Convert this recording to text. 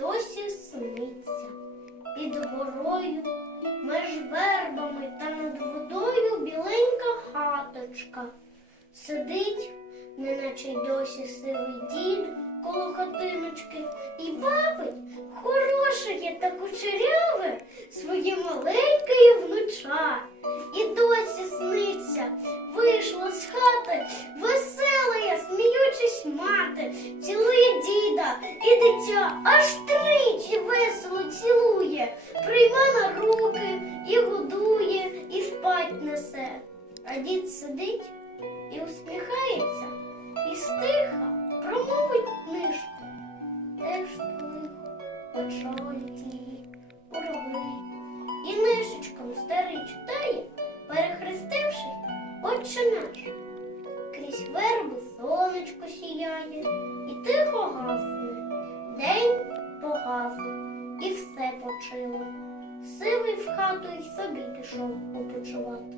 досі сниться. Під горою, меж вербами та над водою біленька хаточка. Сидить, неначе досі сивий дід коло хатиночки, і бабить хороше та кучеряве своє маленьке діда і дитя, аж тричі весело цілує, прийма на руки і годує, і спать несе. А дід сидить і усміхається, і стиха промовить книжку. Теж лихо, очолі тії, урови. І нишечком старий читає, перехрестивши, отче наш. Крізь вербу сонечко сіяє, і тихо гасне. Погас, і все почило. Сивий в хату й собі пішов попочивати.